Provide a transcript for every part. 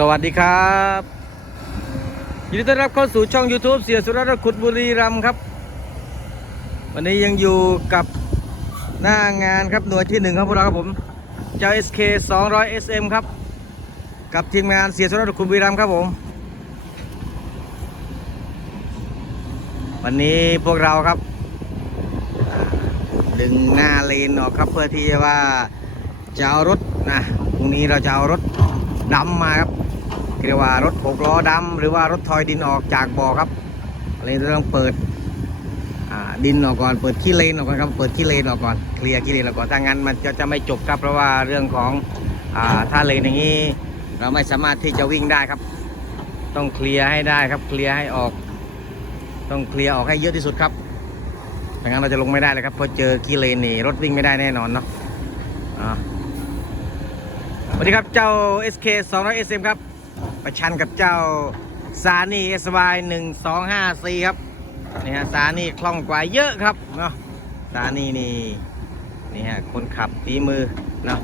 สวัสดีครับยินดีต้อนรับเข้าสู่ช่อง YouTube เสียสุรรัตน์ขุดบุรีรัมครับ วันนี้ยังอยู่กับหน้างานครับหน่วยที่หนึ่งครับพวกเราครับผมเจ้า SK 200 SM ครับ กับทีมงานเสียสุรรัตน์ขุดบุรีรัมครับผม วันนี้พวกเราครับ ดึงหน้าเลนออกครับเพื่อที่จะว่าจะเอารถนะพรุ่งนี้เราจะเอารถดำมาครับ เรียกว่ารถหกล้อดำหรือว่ารถทอยดินออกจากบ่อครับอะไรเราต้องเปิดดินออกก่อนเปิดขี้เลนออกก่อนครับเปิดขี้เลนออกก่อนเคลียร์ขี้เลนออกก่อนถ้างั้นมันจะจะไม่จบครับเพราะว่าเรื่องของอถ้าเลนอย่างนี้เราไม่สามารถที่จะวิ่งได้ครับ ต้องเคลียร์ให้ได้ครับเคลียร์ให้ออก ต้องเคลียร์ออกให้เยอะที่สุดครับถ้างั้นเราจะลงไม่ได้เลยครับเพราะเจอกีเลนนี่รถวิ่งไม่ได้แน่นอนเนาะสวัสดีครับเจ้า SK 200 SM ครับ ประชันกับเจ้าซานี่ SY 1254ครับนี่ฮะซานี่คล่องกว่าเยอะครับเนาะซานี่นี่นี่ฮะคนขับฝีมือเนาะ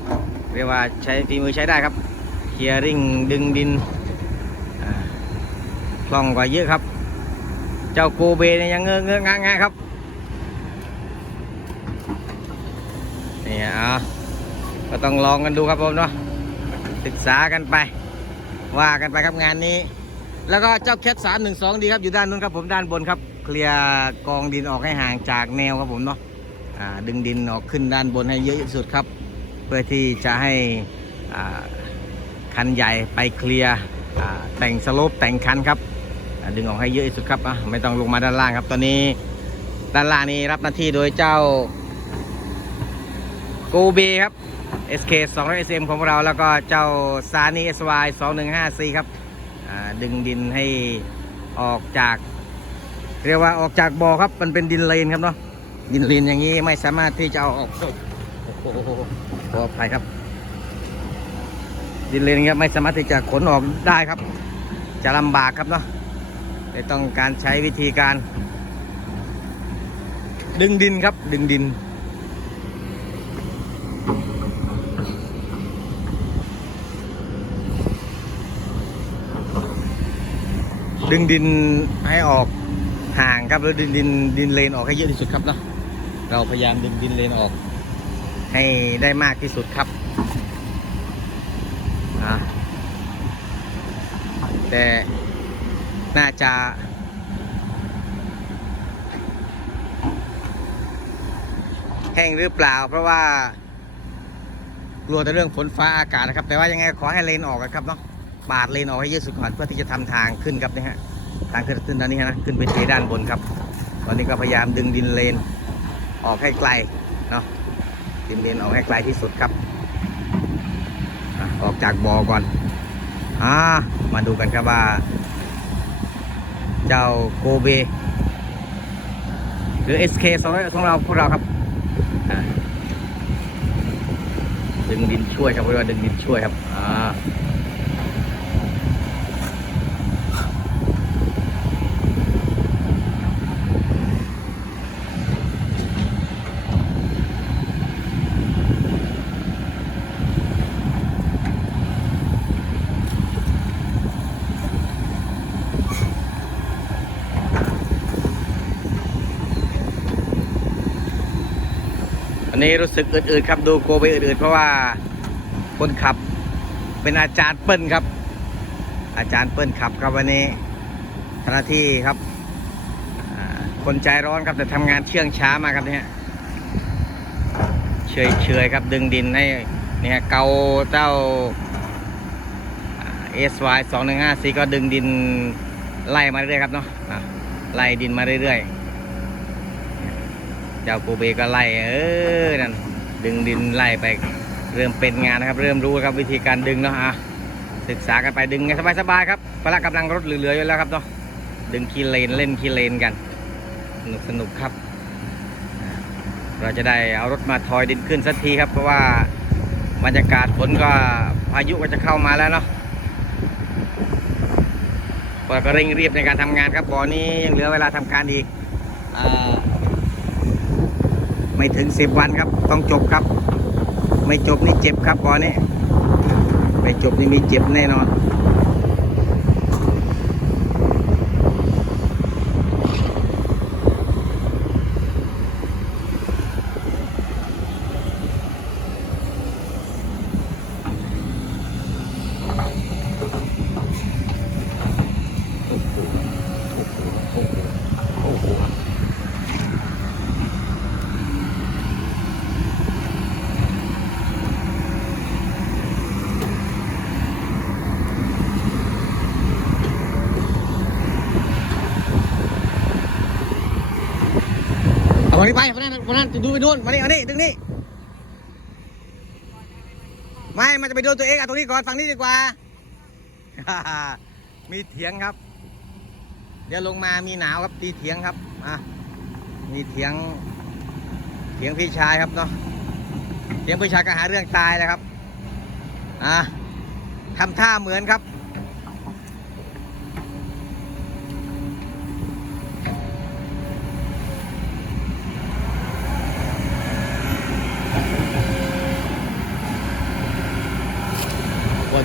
เรียกว่าใช้ฝีมือใช้ได้ครับเคียร์ริงดึงดินคล่องกว่าเยอะครับ เจ้าโกเบเนี่ยยังเงอเงองะงครับนี่อะก็ต้องลองกันดูครับผมเนาะศึกษากันไป ว่ากันไปครับงานนี้ แล้วก็เจ้าแคทสามหนึ่งสองดีครับอยู่ด้านนู้นครับผมด้านบนครับ เคลียร์กองดินออกให้ห่างจากแนวครับผมเนาะดึงดินออกขึ้นด้านบนให้เยอะที่สุดครับ เพื่อที่จะให้คันใหญ่ไปเคลียร์แต่งสโลปแต่งคันครับดึงออกให้เยอะที่สุดครับไม่ต้องลงมาด้านล่างครับตอนนี้ด้านล่างนี้รับหน้าที่โดยเจ้าโกเบครับ SK 200 SM ของเราแล้วก็เจ้าซานี่ SY 2154ครับอ่าดึงดินให้ออกจาก เรียกว่าออกจากบ่อครับมันเป็นดินเลนครับเนาะดินเลนอย่างนี้ไม่สามารถที่จะเอาออกโอ้โหขออภัยครับ ดินเลนครับไม่สามารถที่จะขนออกได้ครับ จะลำบากครับเนาะเลยต้องการใช้วิธีการ ดึงดินครับดึงดิน ดึงดินให้ออกห่างครับแล้วดึงดินดินเลนออกให้เยอะที่สุดครับเนาะเราพยายามดึงดินเลนออก ให้ได้มากที่สุดครับอะแต่น่าจะ แห้งหรือเปล่า เพราะว่ากลัวแต่เรื่องฝนฟ้าอากาศนะครับ แต่ว่ายังไงขอให้เลนออกนะครับเนาะ ปาดเลนออกให้เยอะสุดก่อนเพื่อที่จะทำทางขึ้นครับนี่ฮะทางขึ้นขึ้นตอนนี้นะขึ้นไปเทด้านบนครับ ตอนนี้ก็พยายามดึงดินเลนออกให้ไกลเนาะดินเลนออกให้ไกลที่สุดครับออกจากบ่อก่อนอ่ามาดูกันครับว่า เจ้าโกเบ หรือ SK 200ของเราพวกเราครับดึงดินช่วยครับเรียกว่าดึงดินช่วยครับอ่า นนี้รู้สึกอืดๆครับดูโกไปอืดๆเพราะว่าคนขับเป็นอาจารย์เปิ้ลครับ อาจารย์เปิ้ลขับครับวันนี้ทหน้าที่ครับคนใจร้อนครับแต่ทำงานเชื่องช้ามากครับเนี่ยเฉยเฉยๆครับดึงดินให้เนี่ยเกาเจ้าเอสวายสองหนึ่งห้าสี่ก็ดึงดินไล่มาเรื่อยครับเนาะอะไล่ดินมาเรื่อยๆ เจ้ากูเบก็ไล่เออนั่นดึงดินไล่ไปเริ่มเป็นงานนะครับ เริ่มรู้ครับวิธีการดึงเนาะอะศึกษากันไปดึงไงสบายๆครับพละกำลังรถเหลือๆอยู่แล้วครับเนาะดึงคีเลนเล่นคีเลนกันสนุกสนุกครับ เราจะได้เอารถมาทอยดินขึ้นสักทีครับ เพราะว่าบรรยากาศฝนก็พายุก็จะเข้ามาแล้วเนาะเราก็เร่งรีบในการทำงานครับบ่อนี้ยังเหลือเวลาทำการอีกอ่า ไม่ถึงสิบวันครับ ต้องจบครับ ไม่จบนี่เจ็บครับบอลนี้ไม่จบนี่มีเจ็บแน่นอน งนี้ไปฝั่งนั้นฝั่งนั้นดูไปนู่นมานี่เอานี่ตรงนี้ ไม่ มันจะไปโดนตัวเองอะตรงนี้ก่อนฝั่งนี้ดีกว่า มีเถียงครับ เดี๋ยวลงมามีหนาวครับตีเถียงครับอะมีเถียง เถียงพี่ชายครับเนาะ เถียงพี่ชายก็หาเรื่องตายเลยครับ อะทำท่าเหมือนครับ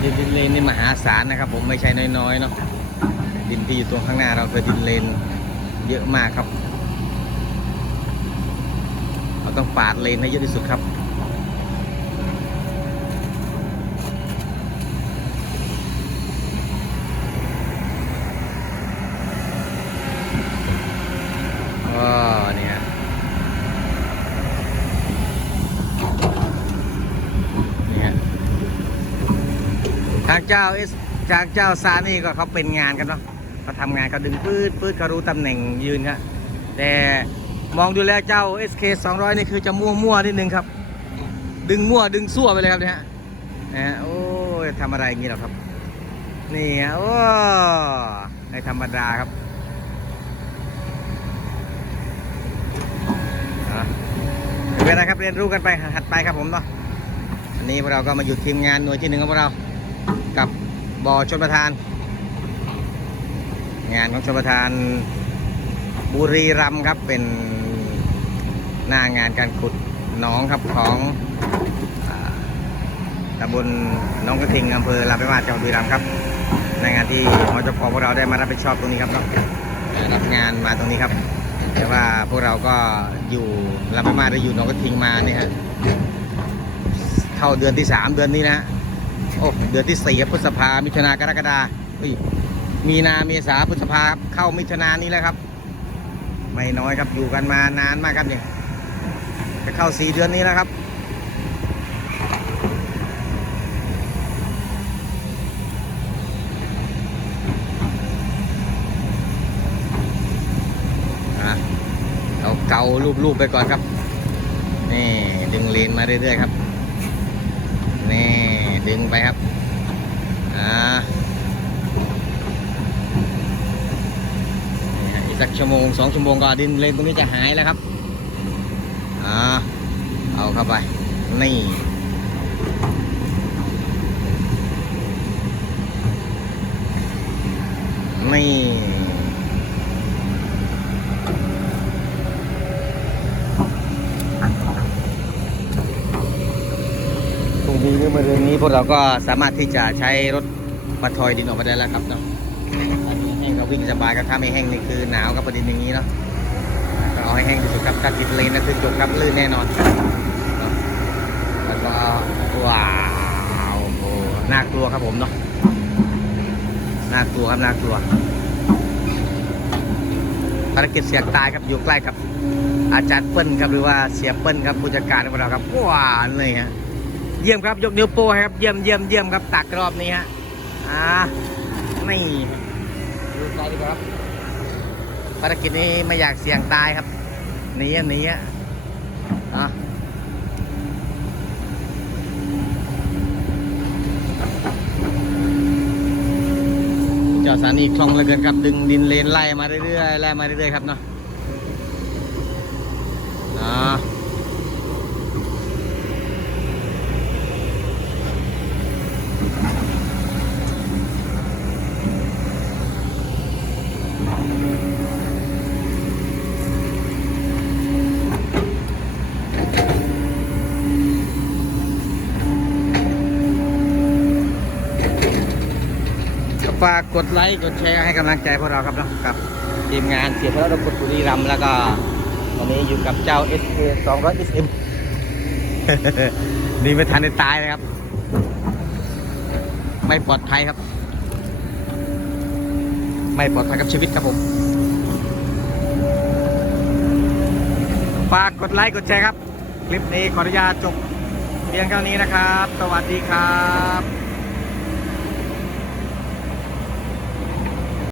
ดินดินเลนนี่มหาศาลนะครับ ผมไม่ใช่น้อยๆเนาะดินที่อยู่ตรงข้างหน้าเราคือดินเลนเยอะมากครับ เราต้องปาดเลนให้เยอะที่สุดครับอ๋อเนี่ยเนี่ย ทาง เจ้าเอสทางเจ้าซานี่ก็เขาเป็นงานกันเนาะเขาทำงานเขาดึงปืดปืดเขารู้ตำแหน่งยืนครับแต่มองดูแล้วเจ้า SK 200 นี่คือจะมั่วมั่วนิดนึงครับ ดึงมั่วดึงซั่วไปเลยครับเนี่ยนะฮะโอ้ยทำอะไรอย่างนี้หรอครับ นี่ฮะโอ้ในธรรมดาครับเป็นไรครับเรียนรู้กันไปหัดไปครับผมเนาะอันนี้พวกเราก็มาอยู่ทีมงานหน่วยที่หนึ่งของพวกเรา กับบ่อชนประทาน งานของชนประทานบุรีรัมครับเป็นหน้างานการขุดหนองครับของตำบลน้องกระทิงอำเภอลำปางมาจังหวัดบุรีรัมย์ครับ ในงานที่มจพพวกเราได้มารับผิดชอบตรงนี้ครับเนาะรับงานมาตรงนี้ครับ แต่ว่าพวกเราก็อยู่ลำปางมาได้อยู่หนองกระทิงมาเนี่ยฮะเข้าเดือนที่สามเดือนนี้นะฮะ โอ้เดือนที่สี่ครับพฤษภามิถุนากรกฎาเฮ้ยมีนาเมษาพฤษภาเข้ามิถุนานี้แล้วครับ ไม่น้อยครับอยู่กันมานานมากครับเนี่ยจะเข้าสี่เดือนนี้แล้วครับเราเการูปๆไปก่อนครับ นี่ ดึงเลนมาเรื่อยๆครับ นี่ ดึงไปครับ อ่าอีกสักชั่วโมงสองชั่วโมงก็ดินเลนตรงนี้จะหายแล้วครับ อ่า เอาเข้าไป นี่นี่ พรุ่งนี้หรือมะรืนนี้ พวกเราก็สามารถที่จะใช้รถมาทอยดินออกมาได้แล้วครับเนาะแห้งก็วิ่งสบายครับถ้าไม่แห้งนี่คือหนาวครับประเด็นอย่างนี้เนาะก็เอาให้แห้งที่สุดครับถ้าติดเลนนั่นคือจบครับลื่นแน่นอนแล้วก็ว้าวโอ้โหน่ากลัวครับผมเนาะน่ากลัวครับน่ากลัวภารกิจเสียงตายครับอยู่ใกล้กับอาจารย์เปิ้ลครับหรือว่าเสียเปิ้ลครับผู้จัดการของเราครับว้าวเลยฮะ เยี่ยมครับยกนิ้วโป้ครับเยี่ยมเยี่ยมเยี่ยมครับตักรอบนี้ฮะอ่านี่ดูใจดีครับภารกิจนี้ไม่อยากเสี่ยงตายครับหนีอะหนีอะอะจอดสถานีคลองเลยเกินครับ ดึงดินเลนไล่มาเรื่อยๆไล่มาเรื่อยๆครับเนาะอ่า ฝากกดไลค์กดแชร์ให้กำลังใจพวกเราครับนะกับทีมงานเสียพระรบกดบุรีรัมแล้วก็วันนี้อยู่กับเจ้า SK 200 SM นี่ไม่ทันได้ตายเลยครับ ไม่ปลอดภัยครับ ไม่ปลอดภัยกับชีวิตครับผมฝากกดไลค์กดแชร์ครับ คลิปนี้ขออนุญาตจบเพียงเท่านี้นะครับ สวัสดีครับ